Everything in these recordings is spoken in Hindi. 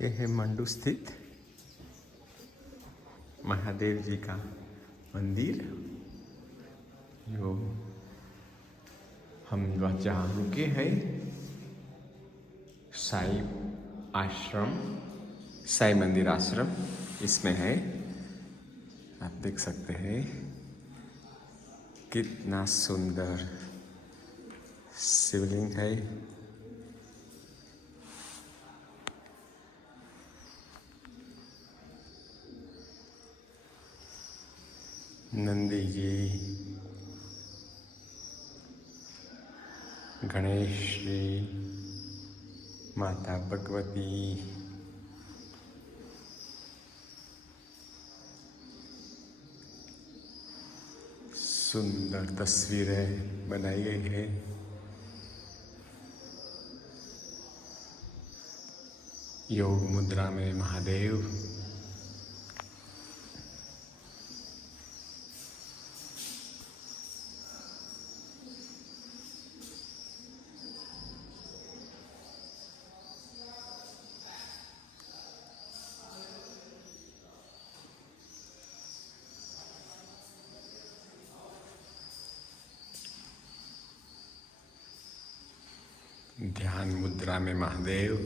ये है मंडू स्थित महादेव जी का मंदिर, जो हम जहाँ रुके हैं साई आश्रम, साई मंदिर आश्रम इसमें है। आप देख सकते हैं कितना सुंदर शिवलिंग है। नंदी जी, गणेश जी, माता भगवती, सुंदर तस्वीरें बनाई गई है। योग मुद्रा में महादेव, ध्यान मुद्रा में महादेव।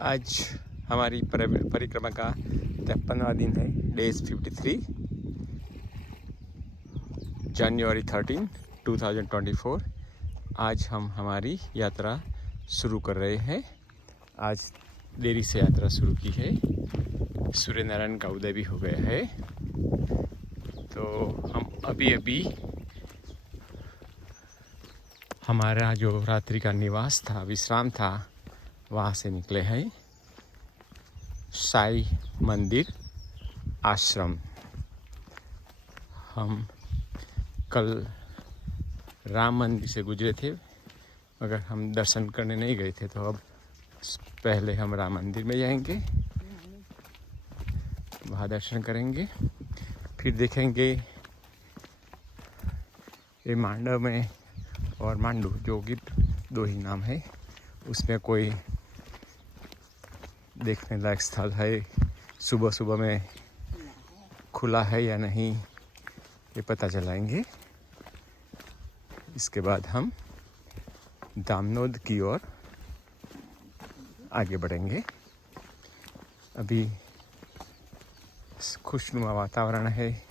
आज हमारी परिक्रमा का 53वां दिन है, डेज 53, जनवरी 13, 2024। आज हम हमारी यात्रा शुरू कर रहे हैं। आज देरी से यात्रा शुरू की है, सूर्य नारायण का उदय भी हो गया है। तो हम अभी हमारा जो रात्रि का निवास था, विश्राम था, वहाँ से निकले हैं साई मंदिर आश्रम। हम कल राम मंदिर से गुजरे थे, मगर हम दर्शन करने नहीं गए थे, तो अब पहले हम राम मंदिर में जाएंगे, वहाँ दर्शन करेंगे, फिर देखेंगे ये मांडव में और मांडू, जो कि दो ही नाम है, उसमें कोई देखने लायक स्थल है, सुबह सुबह में खुला है या नहीं, ये पता चलाएंगे। इसके बाद हम दामनोद की ओर आगे बढ़ेंगे। अभी खुशनुमा वातावरण है,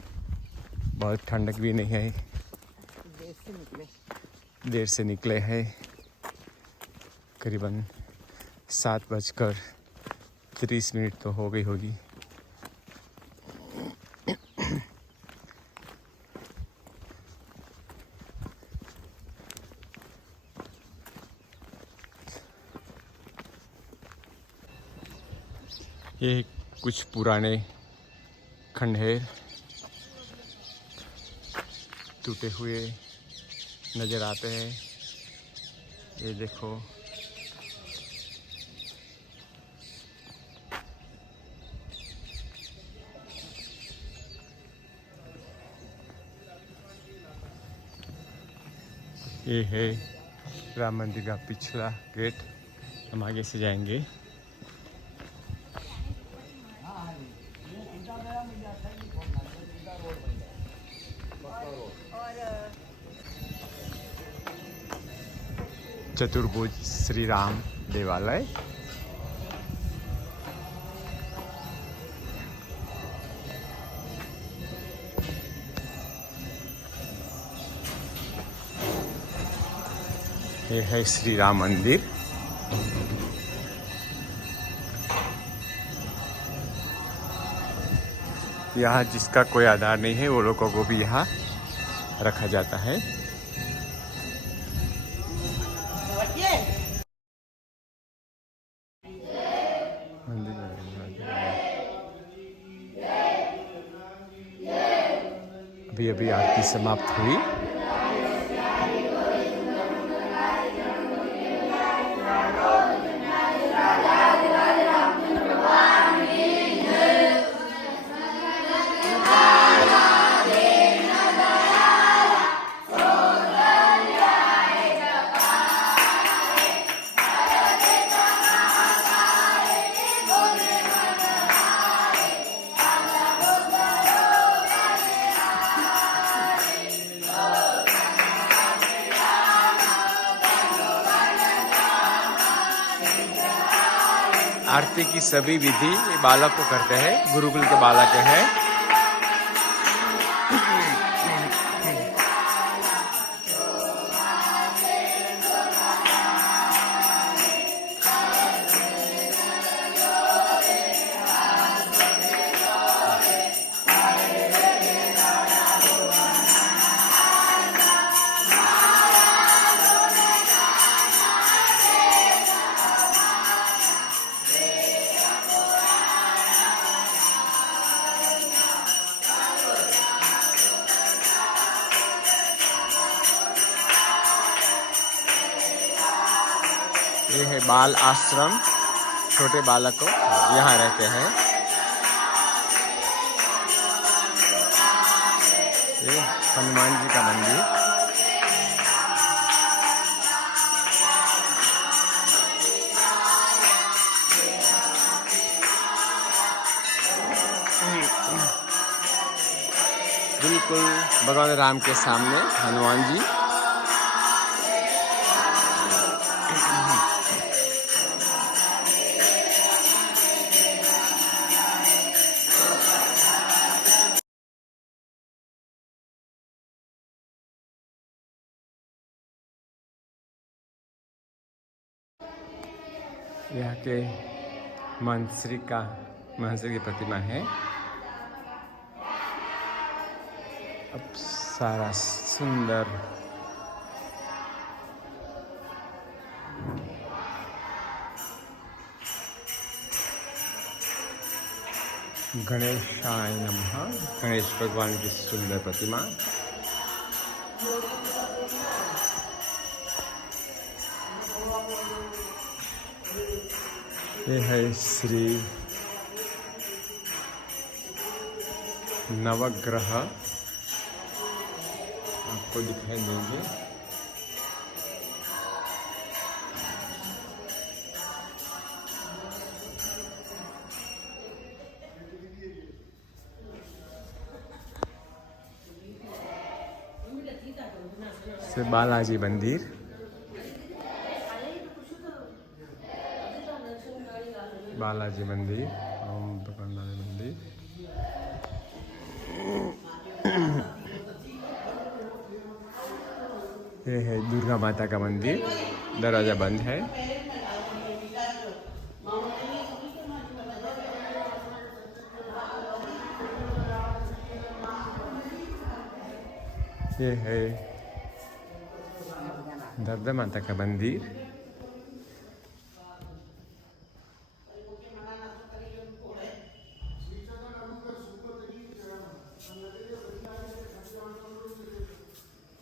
बहुत ठंडक भी नहीं है। देर से निकले हैं, करीबन 7:30 तो हो गई होगी। ये कुछ पुराने खंडहर टूटे हुए नज़र आते हैं। ये देखो, ये है राम मंदिर का पिछला गेट। हम आगे से जाएंगे। चतुर्भुज श्री राम देवालय। ये है श्री राम मंदिर। यहाँ जिसका कोई आधार नहीं है, वो लोगों को भी यहाँ रखा जाता है। अभी अभी आरती समाप्त हुई। आरती की सभी विधि बालक को करते हैं, गुरुकुल के बालक है। ये है बाल आश्रम, छोटे बालकों यहाँ रहते हैं। ये हनुमान जी का मंदिर। बिल्कुल भगवान राम के सामने हनुमान जी। यहाँ के मंत्री की प्रतिमा है। अब सारा सुंदर गणेशाय नमः। गणेश भगवान की सुंदर प्रतिमा। ये है श्री नवग्रह, आपको दिखाई देंगे। से बालाजी मंदिर, बालाजी मंदिर, ओम दुकानदार मंदिर। ये है दुर्गा माता का मंदिर, दरवाजा बंद है। ये है दुर्गा माता का मंदिर।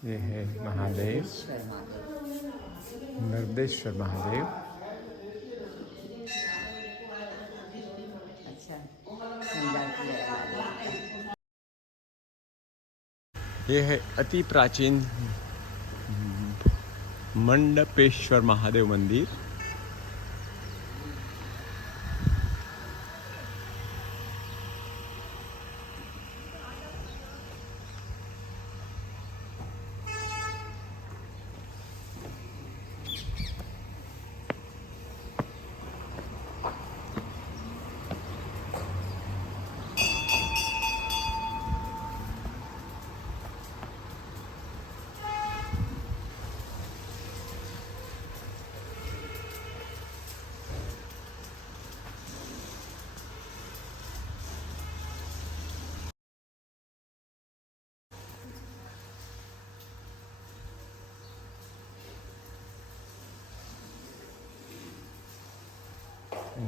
ये है महादेव, नर्देश्वर महादेव। ये है अति प्राचीन मंडपेश्वर महादेव मंदिर।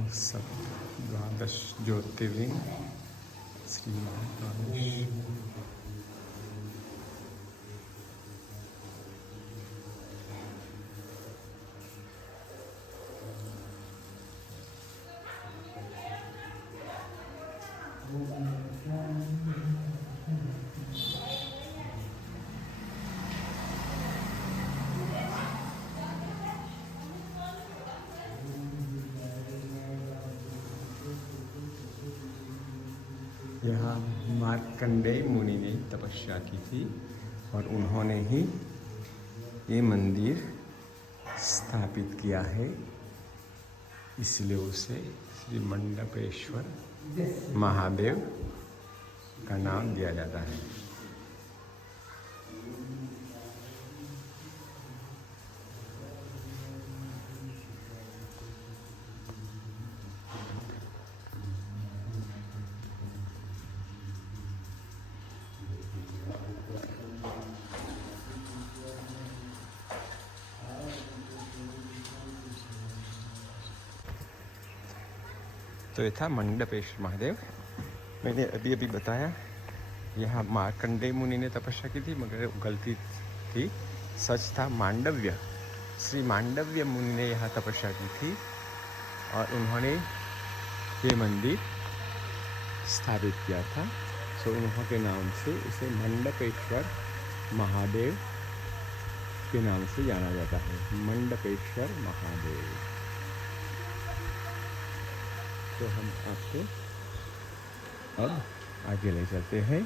सब द्वादश ज्योतिर्लिंग श्री महाकालेश्वर। यहाँ मार्कंडेय मुनि ने तपस्या की थी और उन्होंने ही ये मंदिर स्थापित किया है। इसलिए उसे श्री मंडपेश्वर महादेव का नाम दिया जाता है। तो ये था मंडपेश्वर महादेव। मैंने अभी अभी बताया यहाँ मार्कंडेय मुनि ने तपस्या की थी, मगर गलती थी, सच था मांडव्य। श्री मांडव्य मुनि ने यहाँ तपस्या की थी और उन्होंने ये मंदिर स्थापित किया था। सो उन्होंने नाम से इसे मंडपेश्वर महादेव के नाम से जाना जाता है, मंडपेश्वर महादेव। तो हम आपको अब आगे ले चलते हैं।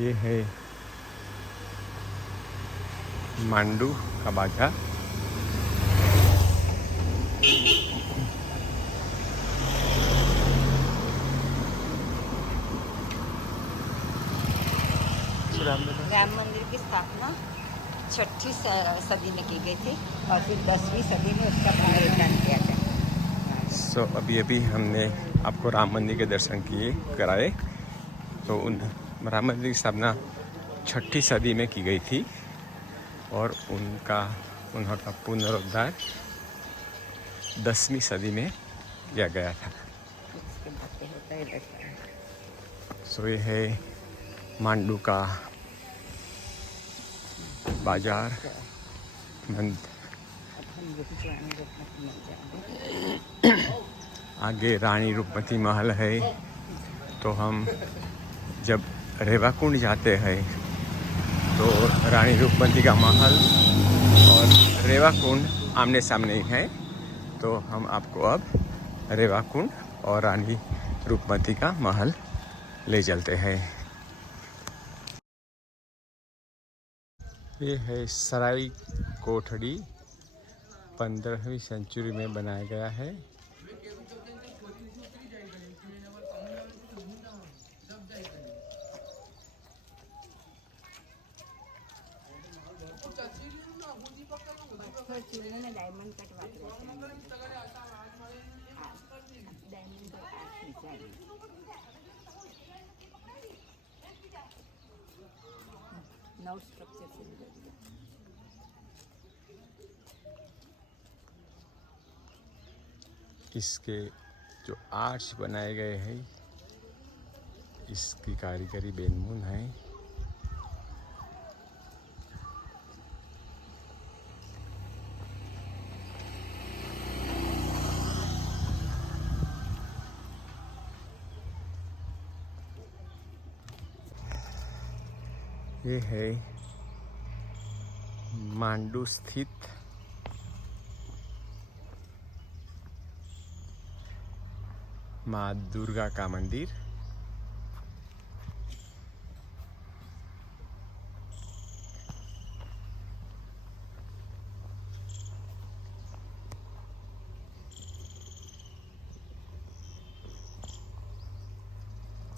ये है मांडू का बाजा। राम मंदिर की स्थापना 6वीं सदी में की गई थी और फिर 10वीं सदी में उसका पुनरुद्धार किया गया। सो अभी हमने आपको राम मंदिर के दर्शन कराए। तो उन राम मंदिर की स्थापना 6वीं सदी में की गई थी और उनका पुनरुद्धार 10वीं सदी में किया गया था। सो ये है मांडू का बाजार। आगे रानी रूपमती महल है। तो हम जब रेवाकुंड जाते हैं तो रानी रूपमती का महल और रेवाकुंड आमने सामने ही है। तो हम आपको अब रेवाकुंड और रानी रूपमती का महल ले चलते हैं। ये है सराय कोठड़ी, 15वीं सेंचुरी में बनाया गया है। डायमंड कटवा नौ स्ट्रक्चर से इसके जो आर्च बनाए गए हैं, इसकी कारीगरी बेनमून है। ये है मांडू स्थित माँ दुर्गा का मंदिर।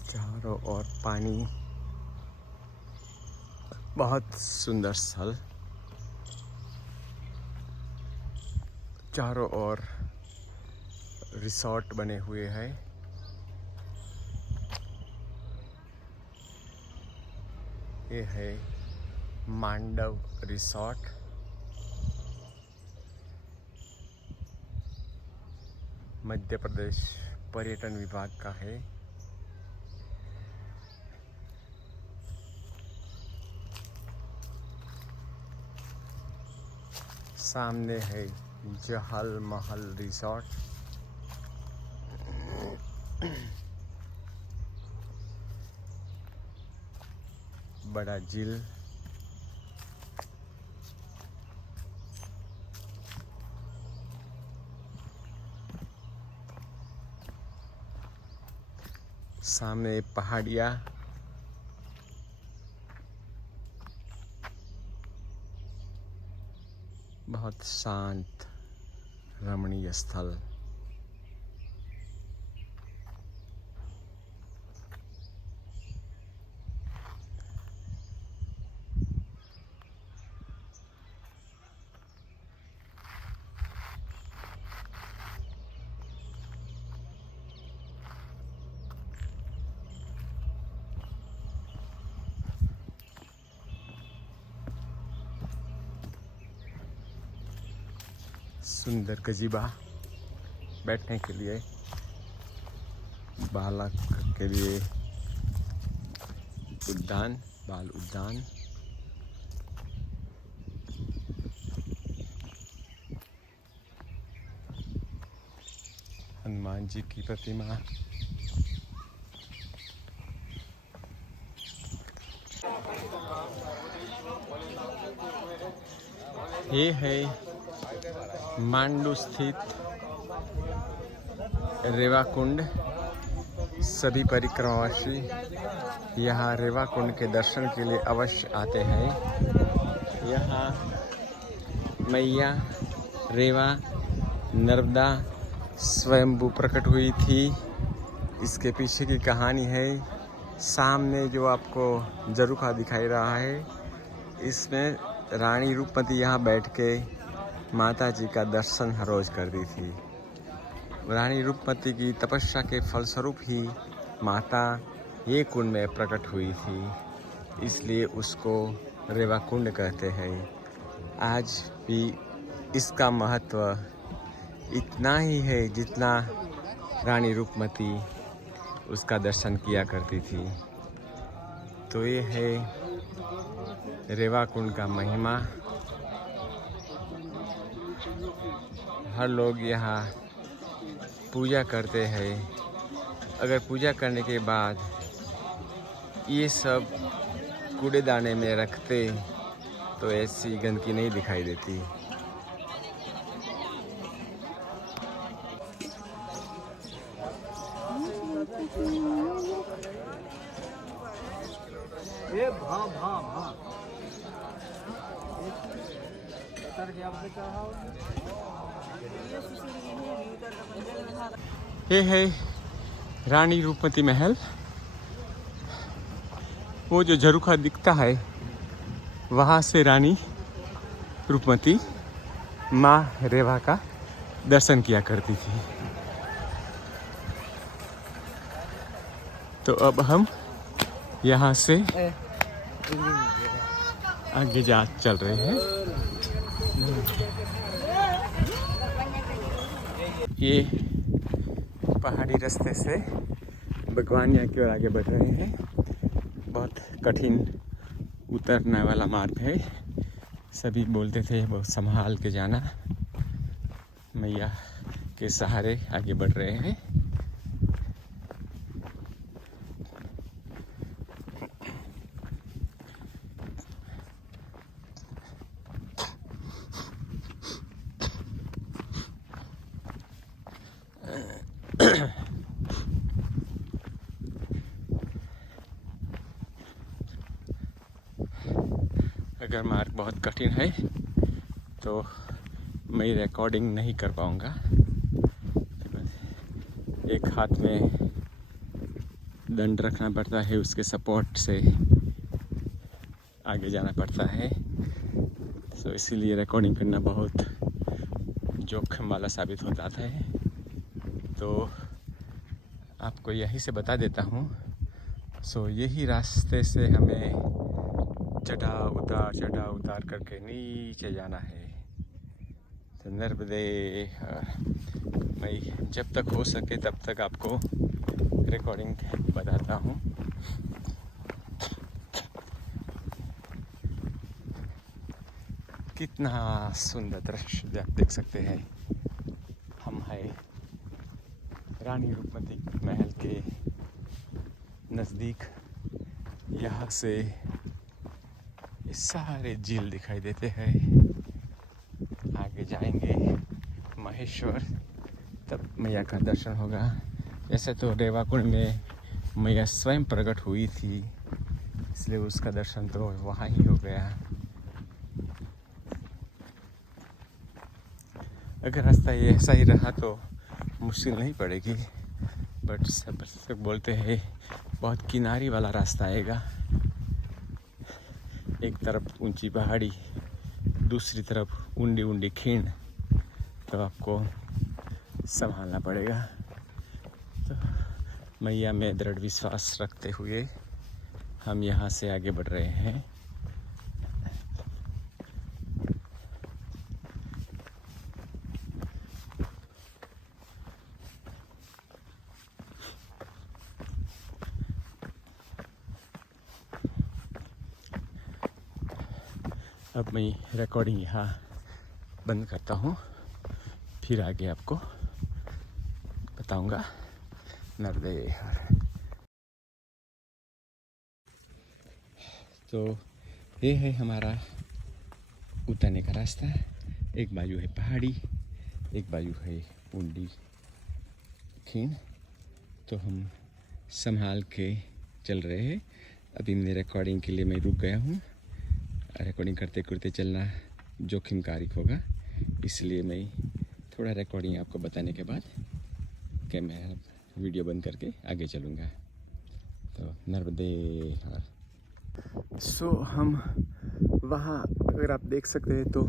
चारों ओर पानी, बहुत सुंदर स्थल। चारों ओर रिसोर्ट बने हुए हैं। ये है मांडव रिसोर्ट। मध्य प्रदेश पर्यटन विभाग का है। सामने है जहल महल रिसोर्ट। बड़ा झील, सामने पहाड़ियाँ, बहुत शांत रमणीय स्थल। सुंदर गजीबा बैठने के लिए, बालक के लिए उद्यान, बाल उद्यान। हनुमान जी की प्रतिमा। ये है मांडू स्थित रेवा कुंड। सभी परिक्रमावासी यहाँ रेवा कुंड के दर्शन के लिए अवश्य आते हैं। यहाँ मैया रेवा नर्मदा स्वयंभू प्रकट हुई थी। इसके पीछे की कहानी है। सामने जो आपको जरूखा दिखाई रहा है, इसमें रानी रूपमती यहाँ बैठ के माता जी का दर्शन हर रोज करती थी। रानी रूपमती की तपस्या के फलस्वरूप ही माता ये कुंड में प्रकट हुई थी, इसलिए उसको रेवा कुंड कहते हैं। आज भी इसका महत्व इतना ही है जितना रानी रूपमती उसका दर्शन किया करती थी। तो ये है रेवा कुंड का महिमा। हर लोग यहाँ पूजा करते हैं। अगर पूजा करने के बाद ये सब कूड़ेदाने में रखते तो ऐसी गंदगी नहीं दिखाई देती। ये है रानी रूपमती महल। वो जो झरोखा दिखता है वहाँ से रानी रूपमती माँ रेवा का दर्शन किया करती थी। तो अब हम यहाँ से आगे चल रहे हैं। ये पहाड़ी रास्ते से बगवानिया की ओर आगे बढ़ रहे हैं। बहुत कठिन उतरने वाला मार्ग है। सभी बोलते थे बहुत संभाल के जाना। मैया के सहारे आगे बढ़ रहे हैं। अगर मार्ग बहुत कठिन है तो मैं रिकॉर्डिंग नहीं कर पाऊँगा। एक हाथ में दंड रखना पड़ता है, उसके सपोर्ट से आगे जाना पड़ता है। तो इसीलिए रिकॉर्डिंग करना बहुत जोखिम वाला साबित हो जाता है। तो आपको यही से बता देता हूँ। सो यही रास्ते से हमें चढ़ाव उतार करके नीचे जाना है। तो नर्मदे। मैं जब तक हो सके तब तक आपको रिकॉर्डिंग बताता हूँ। कितना सुंदर दृश्य आप देख सकते हैं। हम हैं रानी रूपमती महल के नज़दीक। यहाँ से सारे झील दिखाई देते हैं। आगे जाएंगे महेश्वर, तब मैया का दर्शन होगा। जैसे तो रेवा कुंड में मैया स्वयं प्रकट हुई थी, इसलिए उसका दर्शन तो वहाँ ही हो गया। अगर रास्ता ये ऐसा ही रहा तो मुश्किल नहीं पड़ेगी, बट सब बोलते हैं बहुत किनारी वाला रास्ता आएगा। एक तरफ ऊंची पहाड़ी, दूसरी तरफ उंडी खीण, तो आपको संभालना पड़ेगा। तो मैया में दृढ़ विश्वास रखते हुए हम यहाँ से आगे बढ़ रहे हैं। अब मैं रिकॉर्डिंग यहाँ बंद करता हूँ, फिर आगे आपको बताऊँगा नर्मदे विहार। तो ये है हमारा उतरने का रास्ता। एक बाजू है पहाड़ी, एक बाजू है उंडी खीण। तो हम संभाल के चल रहे हैं। अभी मेरे रिकॉर्डिंग के लिए मैं रुक गया हूँ। रिकॉर्डिंग करते करते चलना जोखिमकारक होगा, इसलिए मैं थोड़ा रिकॉर्डिंग आपको बताने के बाद कैमरा वीडियो बंद करके आगे चलूँगा। तो नर्मदे विहार। सो हम वहाँ, अगर आप देख सकते हैं तो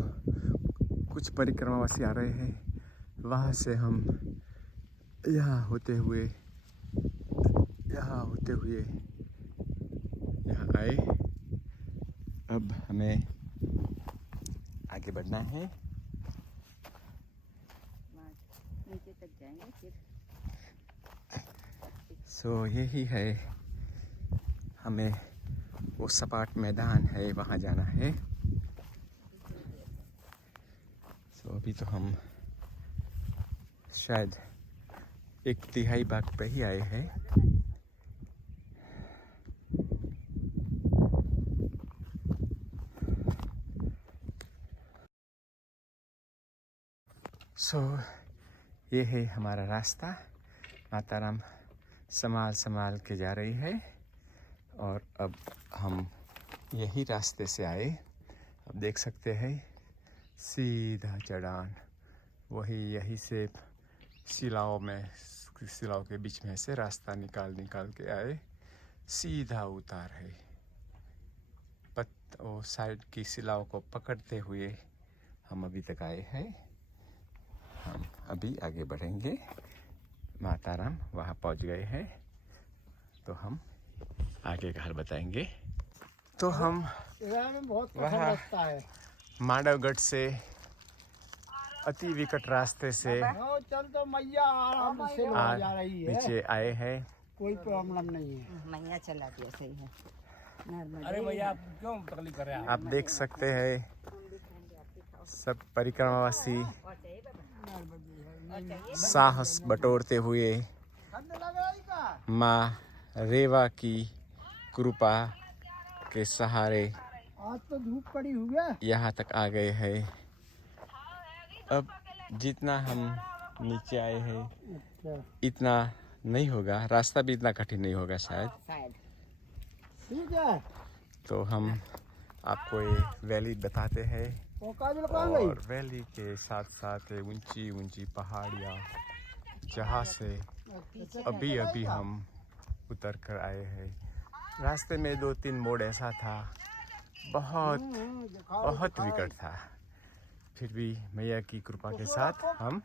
कुछ परिक्रमावासी आ रहे हैं। वहाँ से हम यहाँ होते हुए यहाँ आए। अब हमें आगे बढ़ना है। नीचे तक जाएंगे फिर। सो यही है, हमें वो सपाट मैदान है वहाँ जाना है। सो अभी तो हम शायद 1/3 भाग पे ही आए हैं। सो ये है हमारा रास्ता। माताराम संभाल के जा रही है और अब हम यही रास्ते से आए। अब देख सकते हैं सीधा चढ़ान, वही यहीं से शिलाओं के बीच में से रास्ता निकाल के आए। सीधा उतार है, वो साइड की शिलाओं को पकड़ते हुए हम अभी तक आए हैं। हम अभी आगे बढ़ेंगे। माताराम वहाँ पहुँच गए हैं, तो हम आगे का हाल बताएंगे। तो हम वहाँ मांडवगढ़ से अति विकट रास्ते से चल तो मैया आराम से जा रही है, नीचे आए हैं। कोई प्रॉब्लम नहीं है। मैया चला दिया, सही है। अरे भैया आप क्यों तकलीफ कर रहे हैं? आप देख सकते हैं सब परिक्रमावासी साहस बटोरते हुए माँ रेवा की कृपा के सहारे आज तो धूप कड़ी हुई है। यहाँ तक आ गए हैं। अब जितना हम नीचे आए हैं इतना नहीं होगा, रास्ता भी इतना कठिन नहीं होगा शायद। ठीक है, तो हम आपको ये वैली बताते हैं, और वैली के साथ साथ ऊंची ऊंची पहाड़ियाँ जहाँ से अभी हम उतर कर आए हैं। रास्ते में 2-3 मोड़ ऐसा था, बहुत विकट था, फिर भी मैया की कृपा के साथ हम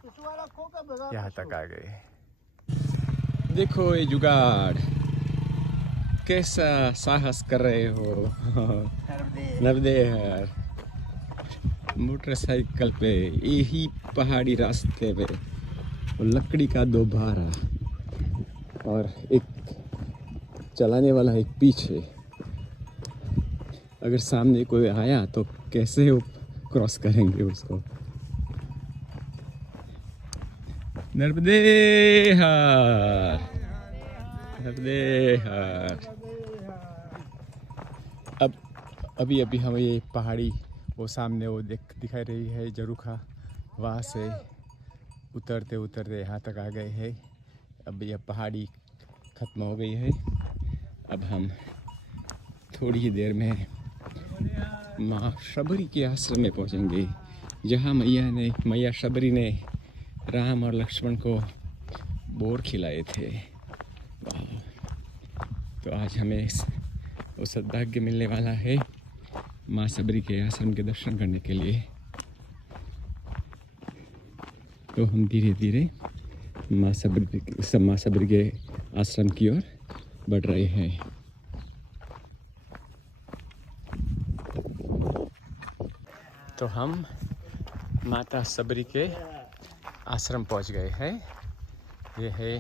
यहाँ तक आ गए। देखो ये जुगाड़, कैसा साहस कर रहे हो। नर्मदे विहार मोटरसाइकिल पे, यही पहाड़ी रास्ते पे, और लकड़ी का 2 भारा और एक चलाने वाला एक पीछे। अगर सामने कोई आया तो कैसे वो क्रॉस करेंगे उसको। नर्मदे विहार, नर्मदे विहार। अब अभी हमें ये पहाड़ी, वो सामने वो दिखाई रही है जरूखा, वहाँ से उतरते यहाँ तक आ गए हैं। अब यह पहाड़ी ख़त्म हो गई है। अब हम थोड़ी ही देर में माँ शबरी के आश्रम में पहुँचेंगे। जहाँ मैया शबरी ने राम और लक्ष्मण को बोर खिलाए थे। वाह! तो आज हमें वो सद्भाग्य मिलने वाला है माँ शबरी के आश्रम के दर्शन करने के लिए। तो हम धीरे धीरे माँ शबरी के आश्रम की ओर बढ़ रहे हैं। तो हम माता शबरी के आश्रम पहुंच गए हैं। यह है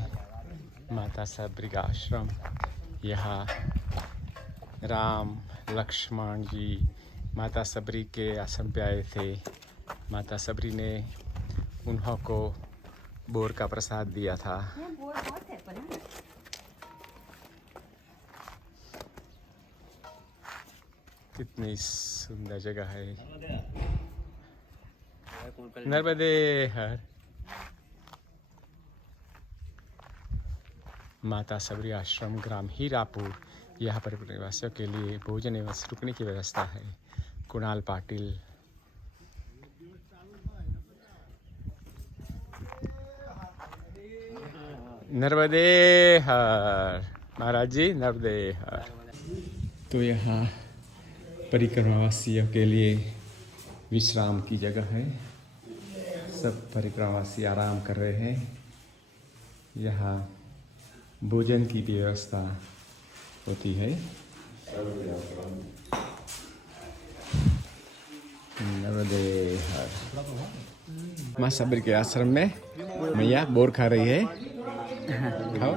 माता शबरी का आश्रम। यहाँ राम लक्ष्मण जी माता शबरी के आश्रम पे आए थे। माता शबरी ने उन्हों को बोर का प्रसाद दिया था। कितनी सुंदर जगह है। नर्मदे हर। माता शबरी आश्रम ग्राम हीरापुर। यहाँ पर निवासियों के लिए भोजन एवं रुकने की व्यवस्था है। कुणाल पाटिल। नर्मदे हर। महाराज जी नर्मदे हर। तो यहाँ परिक्रमावासियों के लिए विश्राम की जगह है। सब परिक्रमावासी आराम कर रहे हैं। यहाँ भोजन की भी व्यवस्था होती है। नर्मदे हर। माँ शबरी के आश्रम में मैया बोर खा रही है। खाओ।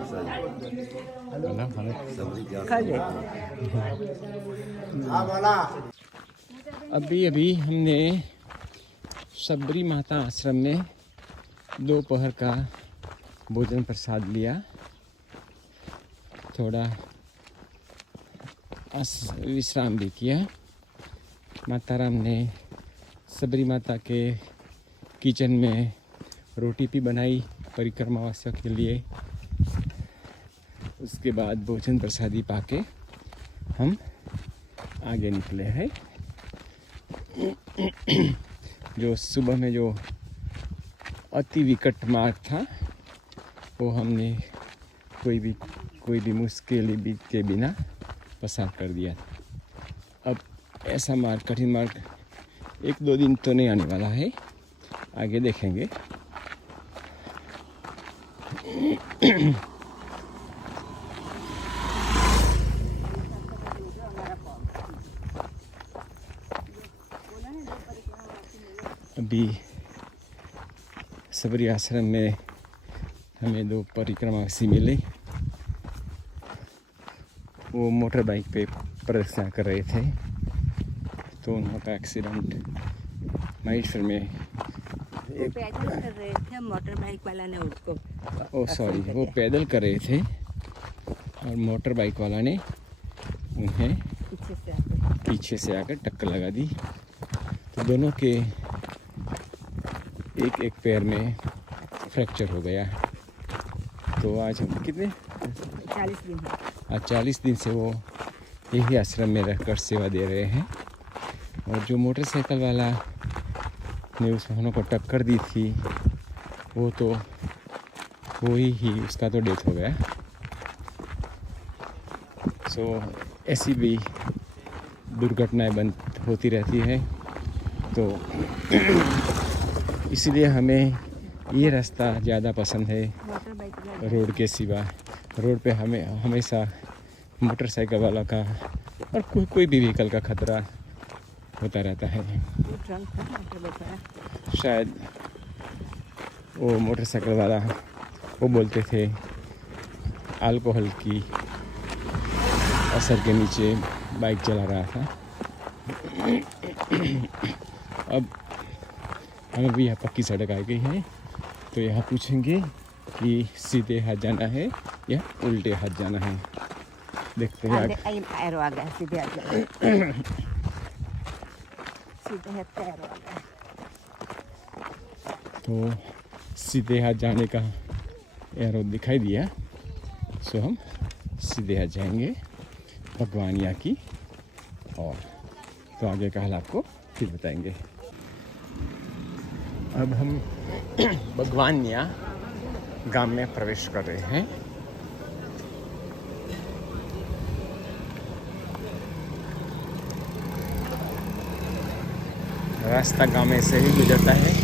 अभी हमने शबरी माता आश्रम में दोपहर का भोजन प्रसाद लिया। थोड़ा विश्राम भी किया। माता राम ने शबरी माता के किचन में रोटी भी बनाई परिक्रमावासियों के लिए। उसके बाद भोजन प्रसादी पाके हम आगे निकले हैं। जो सुबह में जो अति विकट मार्ग था वो हमने कोई भी मुश्किल के बिना पसार कर दिया। अब ऐसा मार्ग, कठिन मार्ग 1-2 दिन तो नहीं आने वाला है, आगे देखेंगे। अभी शबरी आश्रम में हमें 2 परिक्रमावासी मिले। वो मोटर बाइक पे प्रदक्षिणा कर रहे थे तो उनका एक्सीडेंट महेश्वर में पैदल कर रहे थे। मोटर बाइक वाला ने उसको वो पैदल कर रहे थे और मोटर बाइक वाला ने उन्हें पीछे से आकर टक्कर लगा दी। तो दोनों के एक पैर में फ्रैक्चर हो गया। तो आज हम कितने 40 दिन आज 40 दिन से वो यही आश्रम में रहकर सेवा दे रहे हैं। और जो मोटरसाइकिल वाला ने उस वाहनों को टक्कर दी थी वो ही उसका तो डेथ हो गया। सो ऐसी भी दुर्घटनाएं होती रहती है। तो इसलिए हमें ये रास्ता ज़्यादा पसंद है रोड के सिवा। रोड पे हमें हमेशा मोटरसाइकिल वाला का और कोई भी व्हीकल का खतरा होता रहता है। शायद वो मोटरसाइकिल वाला वो बोलते थे अल्कोहल की असर के नीचे बाइक चला रहा था। अब हमें भी यहाँ पक्की सड़क आ गई है तो यहाँ पूछेंगे कि सीधे हाथ जाना है या उल्टे हाथ जाना है। देखते हैं एरो आ गया। सीधे हाथ एरो आ गया। तो सीधे हाथ जाने का एरो दिखाई दिया। सो हम सीधे हाथ जाएंगे भगवान यहाँ की। और तो आगे का हाल आपको फिर बताएंगे। अब हम भगवानिया गांव में प्रवेश कर रहे हैं। रास्ता गांव में से ही गुजरता है।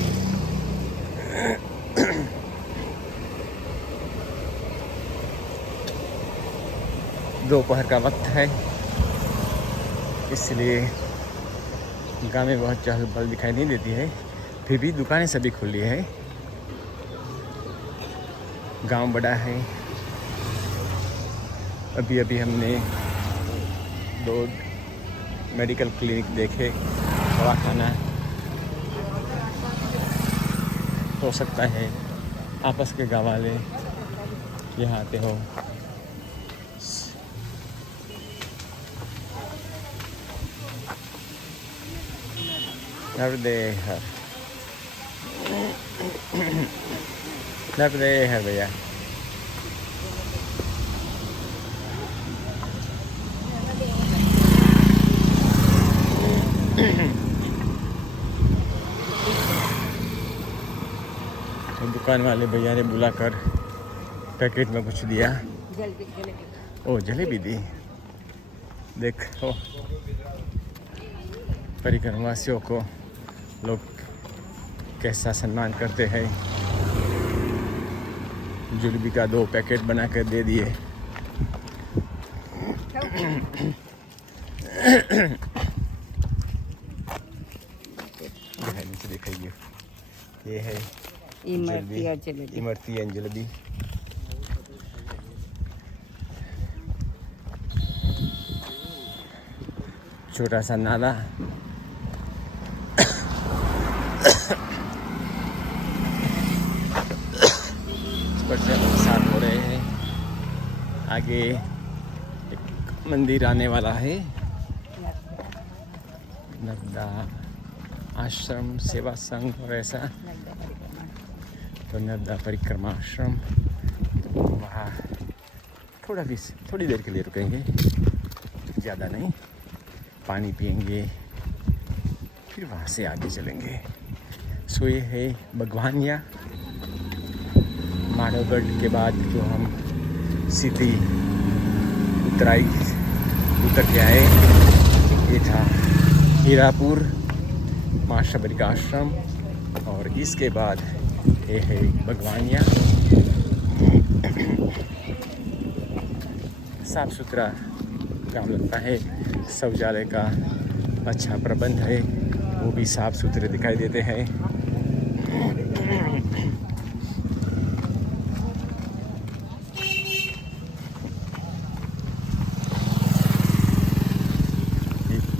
दोपहर का वक्त है, इसलिए गांव में बहुत चहल पहल दिखाई नहीं देती है, फिर भी दुकानें सभी खुली है। गांव बड़ा है। अभी अभी हमने 2 मेडिकल क्लिनिक देखे, दवाखाना। हो सकता है आपस के गाँव वाले यहाँ आते हो। नर्मदे है भैया। दुकान वाले भैया ने बुलाकर पैकेट में कुछ दिया। ओ जलेबी दी। देखो परिक्रमवासियों को लोग कैसा सम्मान करते हैं। जलेबी का 2 पैकेट बना कर दे दिए। नीचे दिखाइए, ये है इमरती एंड जलेबी। छोटा सा नाला, पर से हम साथ हो रहे हैं। आगे एक मंदिर आने वाला है, नर्मदा आश्रम सेवा संघ और ऐसा, तो नर्मदा परिक्रमा आश्रम। तो वहाँ थोड़ी देर के लिए रुकेंगे, ज़्यादा नहीं, पानी पिएंगे, फिर वहाँ से आगे चलेंगे। सो ये है भगवानिया। माधवगढ़ के बाद जो हम सीधी उतर के आए, ये था हीरापुर माँ शबरी का आश्रम, और इसके बाद ये है भगवानिया। साफ सुथरा काम लगता है, शौचालय का अच्छा प्रबंध है, वो भी साफ सुथरे दिखाई देते हैं।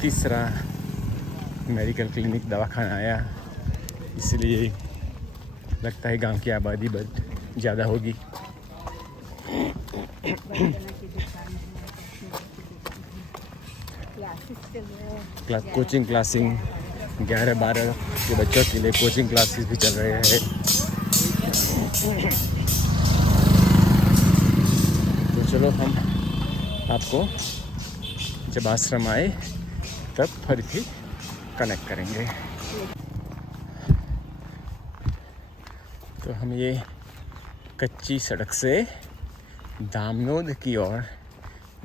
तीसरा मेडिकल क्लिनिक दवाखाना आया, इसलिए लगता है गांव की आबादी बहुत ज़्यादा होगी। कोचिंग क्लासिंग 11-12 के बच्चों के लिए कोचिंग क्लासेस भी चल रहे हैं। तो चलो हम आपको जब आश्रम आए तब फिर भी कनेक्ट करेंगे। तो हम ये कच्ची सड़क से दामनोद की ओर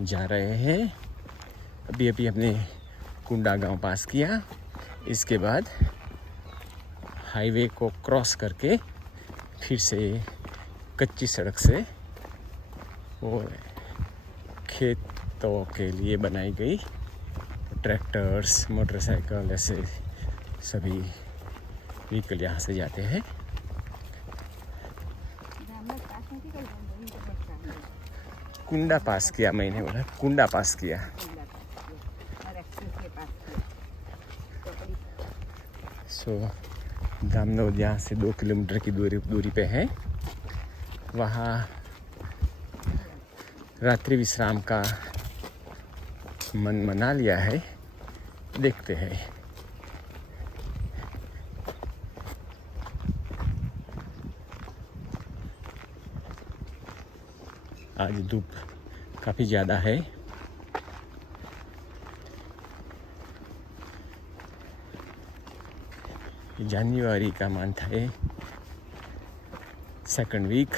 जा रहे हैं। अभी अभी हमने कुंडा गांव पास किया, इसके बाद हाईवे को क्रॉस करके फिर से कच्ची सड़क से वो खेतों के लिए बनाई गई ट्रैक्टर्स, मोटरसाइकिल, ऐसे सभी व्हीकल यहाँ से जाते हैं। कुंडा पास किया, मैंने बोला कुंडा पास किया। सो दामनोद यहाँ से 2 किलोमीटर की दूरी पे है। वहाँ रात्रि विश्राम का मन मना लिया है, देखते हैं। आज धूप काफ़ी ज़्यादा है। जनवरी का मंथ है, सेकंड वीक।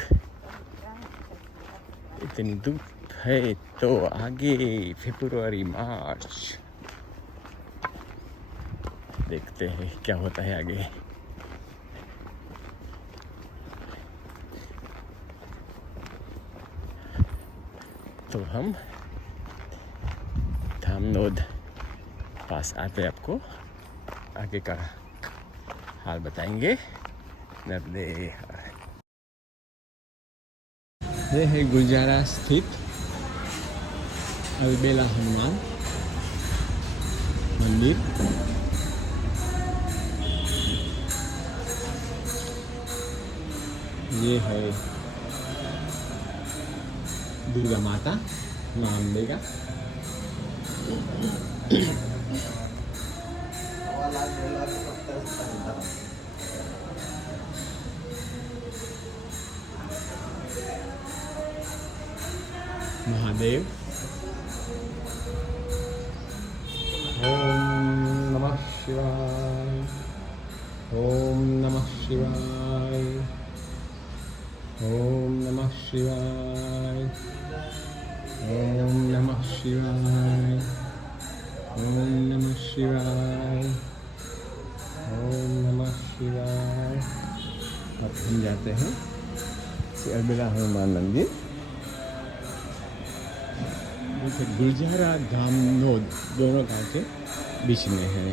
इतनी धूप है तो आगे फरवरी मार्च देखते हैं क्या होता है आगे। तो हम धामनोद पास आते आपको आगे का हाल बताएंगे। नर्मदे। ये है गुलजारा स्थित अलबेला हनुमान मंदिर। ये है दुर्गा माता मां अंबे का। महादेव। ओम नमः शिवाय, ओम नमः शिवाय, ओम नमः शिवाय, ओम नमः शिवाय, ओम नमः शिवाय, ओम नमः शिवाय। अब हम जाते हैं श्री अलबेला हनुमान मंदिर। गुलजारा धामनोद दोनों गाँव के बीच में है।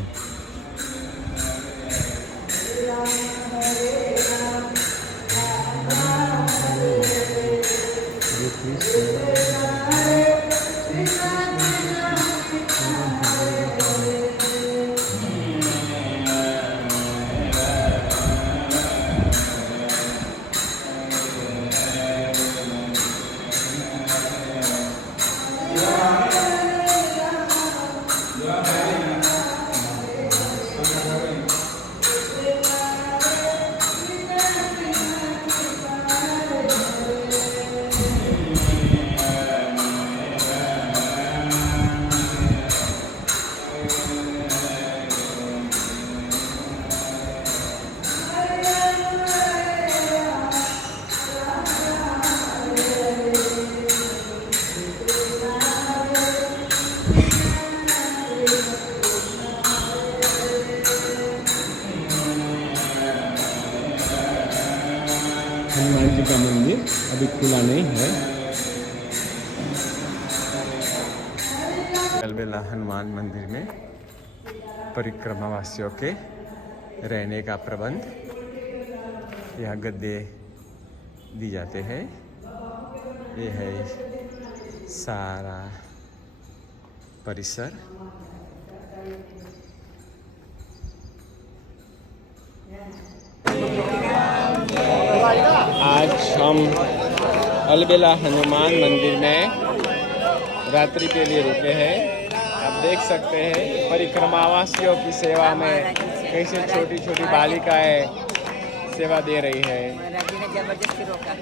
हनुमान जी का मंदिर अभी खुला नहीं है। अलबेला हनुमान मंदिर में परिक्रमा वासियों के रहने का प्रबंध, यहाँ गद्दे दी जाते हैं। ये है सारा परिसर। आज हम अलबेला हनुमान मंदिर में रात्रि के लिए रुके हैं। आप देख सकते हैं परिक्रमावासियों की सेवा में कैसे छोटी छोटी बालिकाएं सेवा दे रही है। महाराज जी ने जबरदस्ती रोका,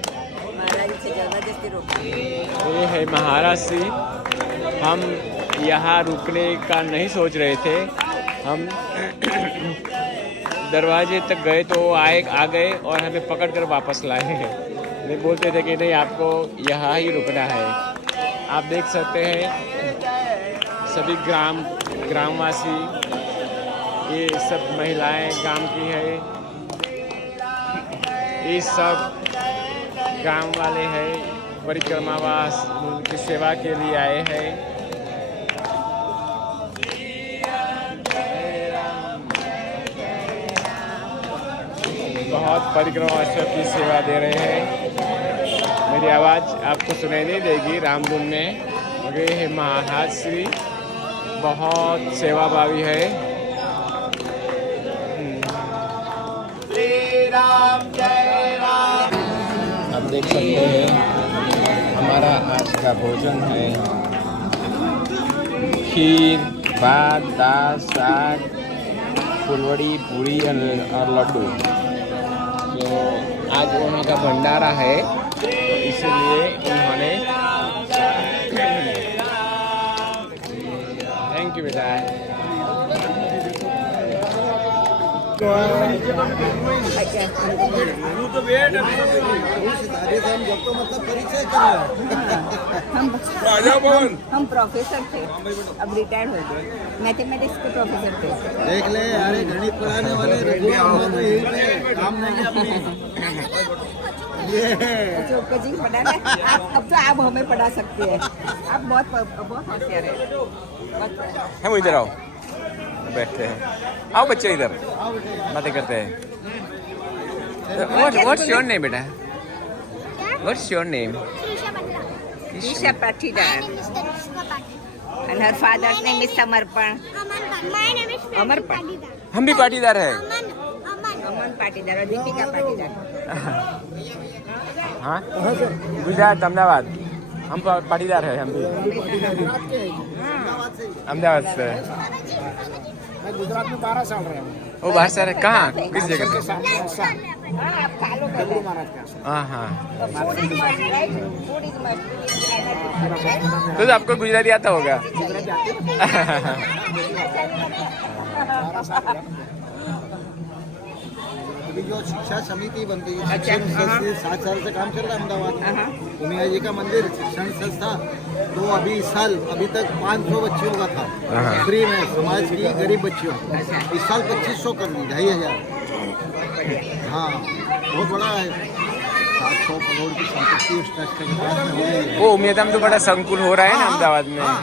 महाराज जी से जबरदस्ती रोका। ये है महाराज श्री। हम यहाँ रुकने का नहीं सोच रहे थे। हम दरवाजे तक गए तो वो आ गए और हमें पकड़ कर वापस लाए हैं। वे बोलते थे कि नहीं, आपको यहाँ ही रुकना है। आप देख सकते हैं सभी ग्रामवासी, ये सब महिलाएं गांव की है, ये सब गांव वाले हैं, परिक्रमावास की सेवा के लिए आए हैं। बहुत परिक्रमावासियों की सेवा दे रहे हैं। मेरी आवाज़ आपको सुनाई नहीं देगी रामधुन में, मगर ये है महाराज श्री, बहुत सेवाभावी है। श्री राम जय राम। आप देख सकते हैं हमारा आज का भोजन है खीर, भात, दाल, साग, फुलवड़ी, पूरी और लड्डू। तो आज वहाँ का भंडारा है, तो इसलिए उन्होंने थैंक यू बेटा। हम प्रोफेसर थे, अब रिटायर हो गए। मैथमेटिक्स के प्रोफेसर थे। देख ले यार, ये गणित पढ़ाने वाले काम नहीं अपने कोचिंग पढ़ाना अब तो आप हमें पढ़ा सकते हैं। आप बहुत होशियार है। हम इधर आओ, बैठते हैं। आओ बच्चे इधर बातें करते हैं। What's your name, बेटा? What's your name? Isha Patidar. And her father's name is समर्पण। अमरपण। हम भी पाटीदार हैं। अमन पाटीदार और दीपिका पाटीदार। हाँ, गुजरात अहमदाबाद। हम पाटीदार हैं, हम भी अहमदाबाद से। मैं गुजरात में 12 साल रहा हूँ। वो बाहर से रहे कहाँ, किस जगह? हाँ हाँ। तो आपको गुजराती आता होगा। अभी जो शिक्षा समिति बनती है, शिक्षण संस्था 7 साल से काम चल रहा है अहमदाबाद में। उमिया जी का मंदिर शिक्षण संस्था, तो अभी इस साल अभी तक 500 बच्चियों का था फ्री में, समाज की गरीब बच्चियों। इस साल 2500 कर दी, 2500। हाँ, बहुत बड़ा है। 700 करोड़ की संपत्ति उस ट्रस्ट के पास में हो गई है। वो उम्मीदम तो बड़ा संकुल हो रहा है ना अहमदाबाद में। हाँ।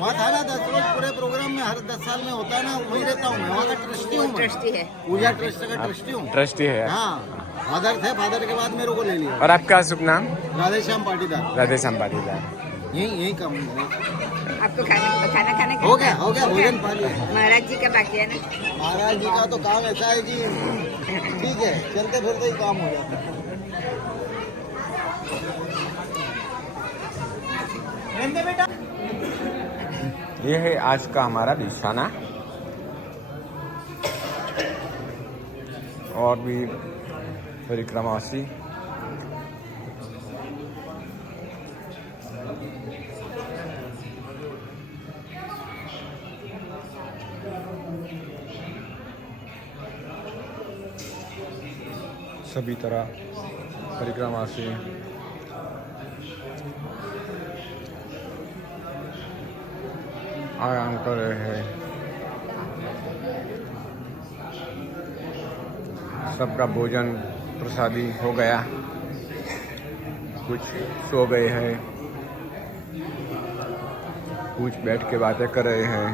वहाँ था ना 10 रोज पूरे प्रोग्राम में, हर 10 साल में होता है ना, वहीं रहता हूँ मैं। वहाँ का ट्रस्टी हूँ, ट्रस्टी है। पूजा ट्रस्ट का ट्रस्टी हूँ। ट्रस्टी है। हाँ, फादर थे, फादर के बाद मेरे को ले लिया। और आपका शुभ नाम? राधेश्याम पाटीदार। राधेश्याम पाटीदार। यही काम है। आपको खाना खाने हो गया भोजन पा लिया। महाराज जी का बाकी है ना? महाराज जी का तो काम ऐसा है कि ठीक है, चलते फिरते ही काम हो जाता है। ये है आज का हमारा निशाना। और भी परिक्रमावासी सभी तरह परिक्रमावासी आराम कर रहे हैं। सबका भोजन प्रसादी हो गया, कुछ सो गए हैं, कुछ बैठ के बातें कर रहे हैं।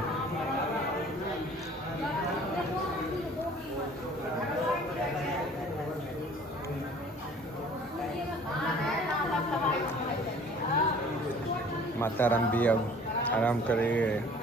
माता राम भी अब आराम कर रहे हैं।